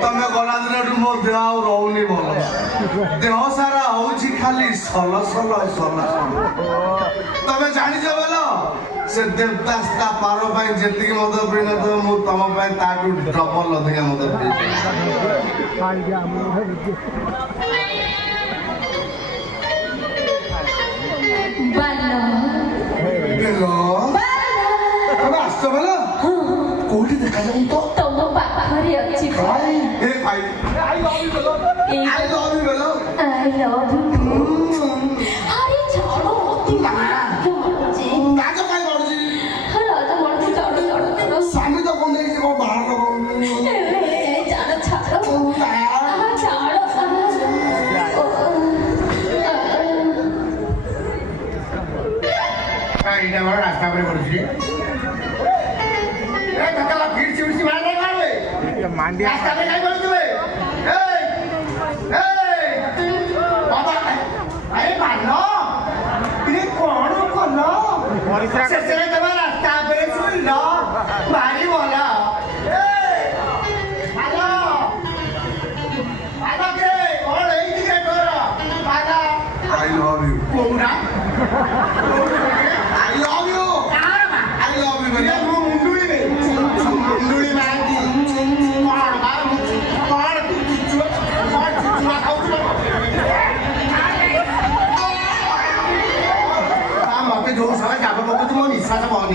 तमें गला दिन मो देह रोनी भल देह सारा हूँ खाली सल सल सल तमें जाच बोल से देवता पार जी मद पी न मु तुम डबल अधिका मद पी आस बोल कौटी देखा तो तुम पाखरे अच्छी भाई आई लव यू बोलो आई लव यू बोलो आई लव यू अरे छोड़ो मत ना राजा काय करजी राजा मत छोड़ो छोड़ो स्वामी तो कोन देखि को बाहर को जानो छोड़ो छोड़ो काय इना बड़ रास्ता पे करजी कतला फिर चिड़ची मार नहीं मारले मांडिया रास्ता में काय करजी बे ए बाबा अरे मानो ये कौन कोलो परिसरा से तबा रास्ता पे सुन लो मारी बोला ए हेलो आदा के कौन है इधर तोरा आदा आई लव यू कोरा I love you I love you भैया मुंडुली मारती मत जो सब जाब पकड़ मो निश्वास बंद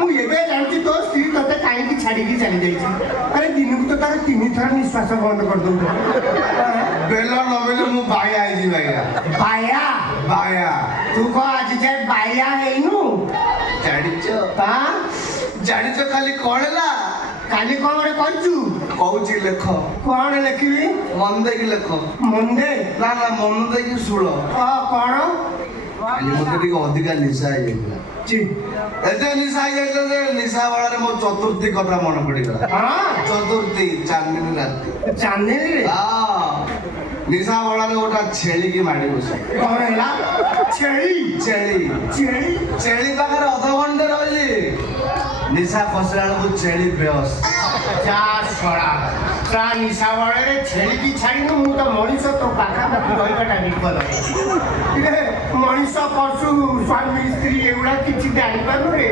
मुझे जानती तो स्त्री ते कहीं छाड़ी चली जाइए अरे दिन को तो तार 3 थर निश्वास बंद कर दो बेल नबेले मु बाया आई बाया बाया बाया तू को आज जाए बाया है नु जानिच हां जानिच खाली कोणला खाली कोन रे करजू कहूची लेख कोन लेखिबी मंदे की लेख मंदे ना ना मंदे की सुळ कोन खाली मते टिक अधिका निशा आई गेला ची एते निशा आई गेला जे निशा वाला रे मो चतुर्थी कथा मन पड़ी गला हां चतुर्थी चांदनी रात चांदनी रे हां निशा वाला ने ओटा छेली की माडी बसे कोन हैला छेली छेली छेली छेली पाखरे अध घंटे रहली निशा फसला को छेली बेहोश जा छोड़ा ता निशा वाले रे छेली की छाड़ी न मु तो मनीष तो पाखा पाखी रही कटा निकल ए मनीष पशु स्वामी स्त्री एगुड़ा किछि जानि पारु रे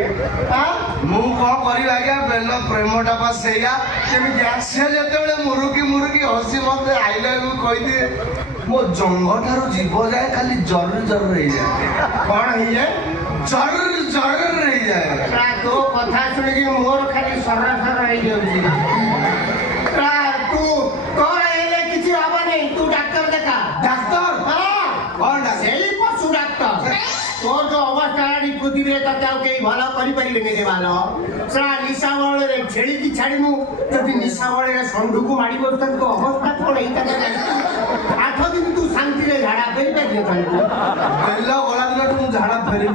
हां मु को करी लागा बेल प्रेमटा पास सेया केमि से जेतेबेले मुरुकी हसी मते आई लव यू कहि दे मो जंग ठारो जीव जाए खाली जर जर रही जाए कौन है ये जर जर रही जाए ता तो कथा सुन के मोर खाली सरर सरर रही जाउची ता तू तोर एले किछि हबा नहीं तू डॉक्टर देखा डॉक्टर हां कौन डॉक्टर सेही पशु डॉक्टर तोर जो अवस्था री पृथ्वी रे तते के भला करि परिबे ने देवालो सरा निशा वाले रे छेली की छाड़ी मु जदी निशा वाले रे संडू को माडी बर्तन को अवस्था कोन एता 8 दिन तू शांति रे झाड़ा फेरी पे दियो तन पहला गोला दिन तू झाड़ा फेरी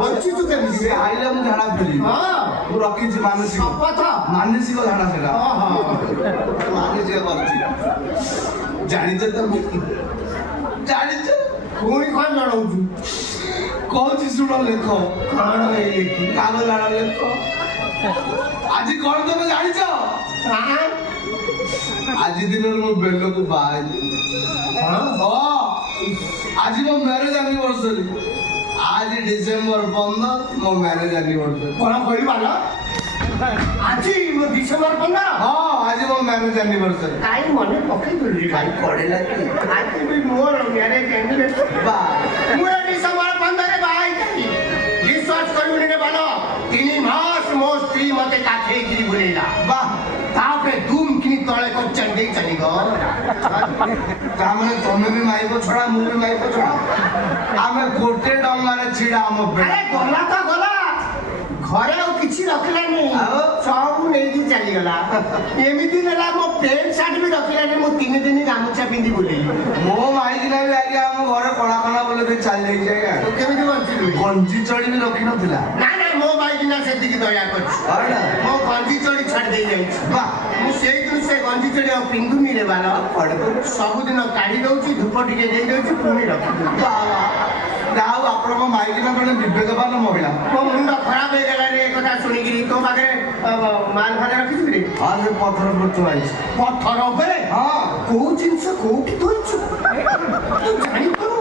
बच्ची तू के से आइले मु झाड़ा फेरी हां तू रखी छी मानसिक मानसिक झाड़ा सेटा हां मानसिक करछी जानि जे त जानि जे कोई कोन जानो तू कहछि सुन लेख कान है कागज झाड़ा लेख आज कोन तमे जानि छ हां आज दिन मो बेल को बाय हां आज मो मैरिज एनिवर्सरी आज डिसेंबर 15 मो मैरिज एनिवर्सरी कोन कहली बाला आज मो डिसेंबर 15 हां आज मो मैरिज एनिवर्सरी काई मने पकई दुली काई पड़ेला की आज भी मोर मैरिज एनिवर्सरी बा मो डिसेंबर 15 रे बाय विश्वास करूनी ने बालो 3 मास मो स्त्री मते काठे गिरी बुलेला बा तापरे धूम किनी तळे को चंडी चली गो तामने तमे भी माइको छोड़ा मु भी माइको छोड़ा आमे गोटे डंगारे छिड़ा हम अरे गला तो गला घरे आ किछि रखला नहीं सब नहीं दी चली गला एमिति नेला मो पेंट शर्ट भी रखला नहीं मो 3 दिन गामछा पिंदी बोली मो माई दिना भी आगे हम घरे कणा कणा बोले दे चल जाई जाएगा तो केमिति बंचिलु गंजी चढ़ी भी रखि नथिला ना ना मो माई दिना सेति की दया कर अरे मो गंजी चढ़ी ଛାଡ଼ି ଦେଇ ଯାଇଛି ମୁଁ ସେଇଥିରୁ ସେ ଗଞ୍ଜି ଚଢ଼ିଆ ପିନ୍ଧୁନି ରେ ବାଲ ସବୁଦିନ କାଢି ଦଉଛି ଧୂପ ଟିକେ ଦେଇ ଦଉଛି ପୁଣି ରଖିଦଉଛି ଯାହା ହଉ ଆପଣଙ୍କ ମାଇକିନା ଜଣେ ବିବେକବାନ ମହିଳା। ମୋ ମୁଣ୍ଡ ଖରାପ ହେଇଗଲାଣି ଏ କଥା ଶୁଣିକିରି ତୋ ପାଖରେ ମାଲ ଫାଲ ରଖିଥିବି ହଁ ସେ ପଥର ପଥର ଆଇଛି। ପଥର ଉପରେ ହଁ କୋଉ ଜିନିଷ କୋଉଠି ଥୋଇଛୁ ତୁ ଜାଣିପାରୁ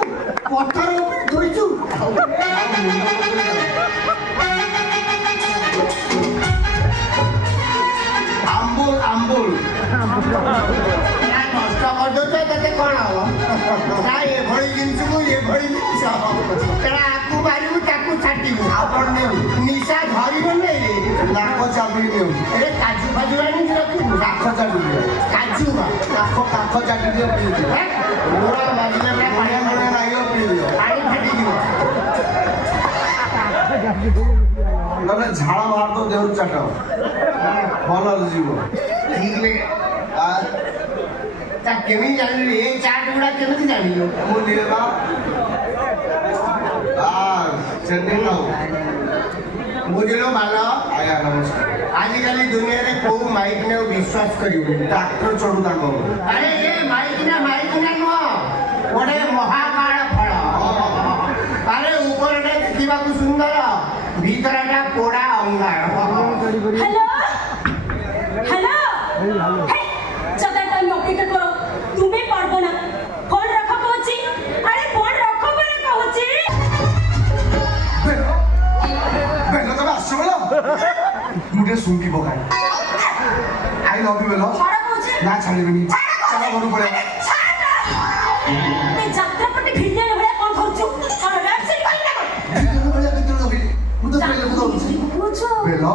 ପଥର ଉପରେ ଥୋଇଛୁ ଆମ୍ବୁଲ ଆମ୍ବୁଲ ନଷ୍ଟ କରିଦଉଛ ତତେ କଣ ହବ ନା ଏଭଳି ଜିନିଷକୁ ଏଭଳି ଜିନିଷ ତେଣୁ ଆକୁ ମାରିବୁ ତାକୁ ଛାଟିବୁ ଆପଣ ନିଅନ୍ତୁ ନିଶା ଧରିବ ନେଇ ନାକ ଚାପିକି ନିଅନ୍ତୁ ଏ କାଜୁ ଫାଜୁ ଆଣିକି ରଖିବୁ କାଠ ଚାପିକି କାଜୁ କାଠ ଚାପିକି ପିଇଦିଅ ମୋର ବାଜିଲା ବଢ଼ିଆ ବଢ଼ିଆ ଲାଗିବ ପିଇଦିଅ ପାଣି ଫାଟିଯିବ ନହେଲେ ଝାଳ ବାହାର ତ ଦେହରୁ ଚାଟ ଭଲ ଯିବ ଠିକରେ ତା କେମିତି ଜାଣିଲୁ ଏ ଚାଟ ଗୁଡା କେମିତି ଜାଣିଲୁ ମୁଁ ନିଏ ବା ଚେନ୍ନାଇ ଆଉ ବୁଝିଲୁ ଭଲ ଆଜ୍ଞା ନମସ୍କାର ଆଜିକାଲି ଦୁନିଆରେ କୋଉ ମାଇକିନାକୁ ବିଶ୍ୱାସ କରିବୁନି ଡାକ୍ତର ଚଢୁ ତାଙ୍କ ଆରେ ଏ ମାଇକିନା ନୁହଁ ଗୋଟେ ମହାକାଳ ଫଳ ଆରେ ଉପରଟା ଦେଖିବାକୁ ସୁନ୍ଦର ଭିତରଟା ପୋଡା ଅଙ୍ଗାର হ্যালো হ্যালো চাচার টাইম অপেক্ষা করো তুমি পারবো না ফোন রাখা কହୁছি আরে ফোন রাখো বলে কହୁছি বেল তবে আসছো বেল ମୁଁ ଟିକେ ଶୁଙ୍କି ପକାଏ ଆଇ ଲଭ୍ ୟୁ ବେଲ ছাড়া কହୁছি ନା ଛାଡ଼ିବିନି ଚାଲ ଘରକୁ ପଳେଇବା এই যাত্রাপটি ভিড়িয়ে ভଳିଆ কোন করছো কোন রেপসিট করি না ମୁଁ ତ ବେଲକୁ ଦଉଛି বুঝছো ବେଲ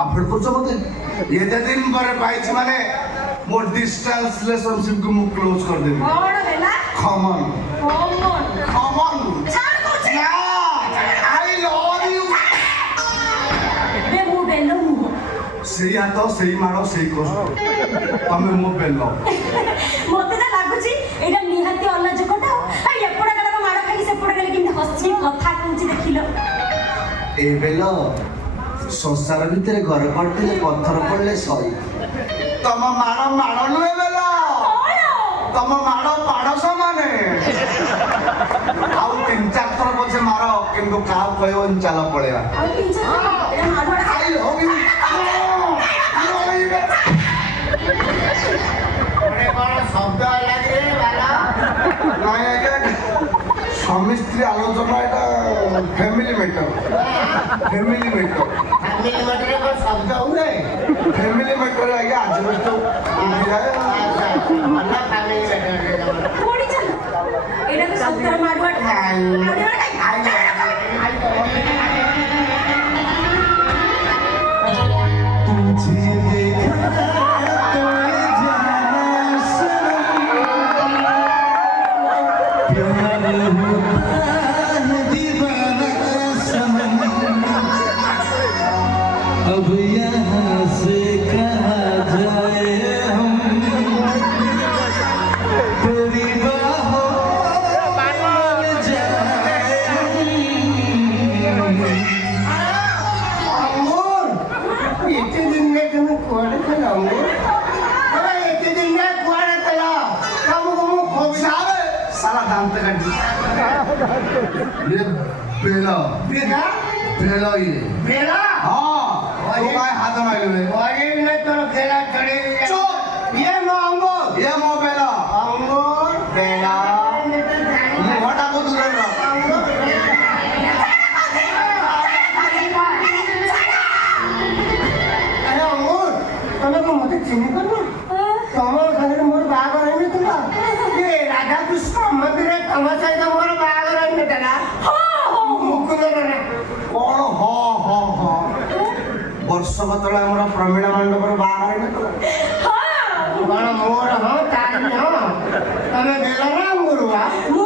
ଆଭଏଡ୍ କରୁଛ ମତେ ଏତେ ଦିନ ପରେ ପାଇଛି ମାନେ ମୋ ଡିଷ୍ଟାନ୍ସ ରିଲେସନସିପକୁ ମୁଁ କ୍ଲୋଜ୍ କରିଦେବି বড় বেলা ଖମନ୍ কমন ଖମନ୍ ছাড় করছি ଆଇ ଲଭ୍ ୟୁ বে মু বেলো মু ସେଇ ହାତ ସେଇ ମାଡ଼ ସେଇ କଷ୍ଟ ତମେ ମୋ ବେଲ মতে যা লাগুছি এটা নিহাতি অলাজকটা আর এপড়া গলা মার খাই সেপড়া গলে কিন্তু হসি কথা কହୁছি দেখিলো ଏ ବେଲ ସଂସାର ଭିତରେ ଘର କରିଥିଲେ ପଥର ପଡ଼ିଲେ ସରି ତମ ମାଡ଼ ନୁହେଁ ବେଲ ତମ ମାଡ଼ ପାଡ଼ ସମାନେ ଆଉ 3-4 ଥର ପଛେ ମାର କିନ୍ତୁ କାହାକୁ କହିବନି ଚାଲ ପଳେଇବା আর তিনজন এটা মারওয়াড়া I love you. ଗୋଟେ କଣ ଶବ୍ଦ ଲାଗେ ବାଲା ନାଇଁ ଆଜ୍ଞା ସ୍ୱାମୀ ସ୍ତ୍ରୀ ଆଲୋଚନା ଏଇଟା ଫ୍ୟାମିଲି ମ୍ୟାଟର ଫ୍ୟାମିଲି ମେଟରେ କଣ ଶବ୍ଦ ହୁଏ ଫ୍ୟାମିଲି ମ୍ୟାଟର ଆଜ୍ଞା ଆଜବେଷ୍ଟ ଉଠିଯାଏ ଭଲ ଫ୍ୟାମିଲି ମେଟରରେ পড়ি চল এটা তো সত্তর মারওয়াড়া अब यहाँ से कहाँ जाए हम तेरी बाहों में जाए ଏତେ ଦିନରେ ତମେ କୁଆଡେ ଥିଲ ଏତେ ଦିନରେ କୁଆଡେ ଥିଲ ତମକୁ ମୁଁ ଖୋବିଲାବେ ସାଲା ଦାନ୍ତ କାଟି ଇଏ ବେଲ ବେଲା ବେଲ ଇଏ ବେଲା ହଁ ତୁ କାଇଁ ହାତ ମାରିଲେ କହିଲେ ତୋର ବେଲା ଚଢେଇ ଚୁପ ଇଏ ମୋ ଅଙ୍ଗୁର ଇଏ ମୋ ବେଲ ଅଙ୍ଗୁର ବେଲା ମୁହଁଟାକୁ ଦୂରରେ ରଖ ଆରେ ଅଙ୍ଗୁର ତମେ କଣ ମତେ ଚିହ୍ନି ପାରୁନ ତମ ସାଙ୍ଗରେ ମୋର ବାହାଘର ହେଇନଥିଲା ଏ ରାଧାକୃଷ୍ଣ ମନ୍ଦିରରେ ତମ ସହିତ ମୋର ବାହାଘର ହେଇନଥିଲା ମୁକୁନ୍ଦରେ କଣ ହଁ ହଁ ହଁ ବର୍ଷକ ତଳେ ଆମର ପ୍ରମିଳା ମଣ୍ଡପର ବାହାଘର ହେଇନଥିଲା କଣ ମୋର ହଁ ତାର ହଁ ତମେ ବେଲ ନା ଅଙ୍ଗୁର ବା ମୁଁ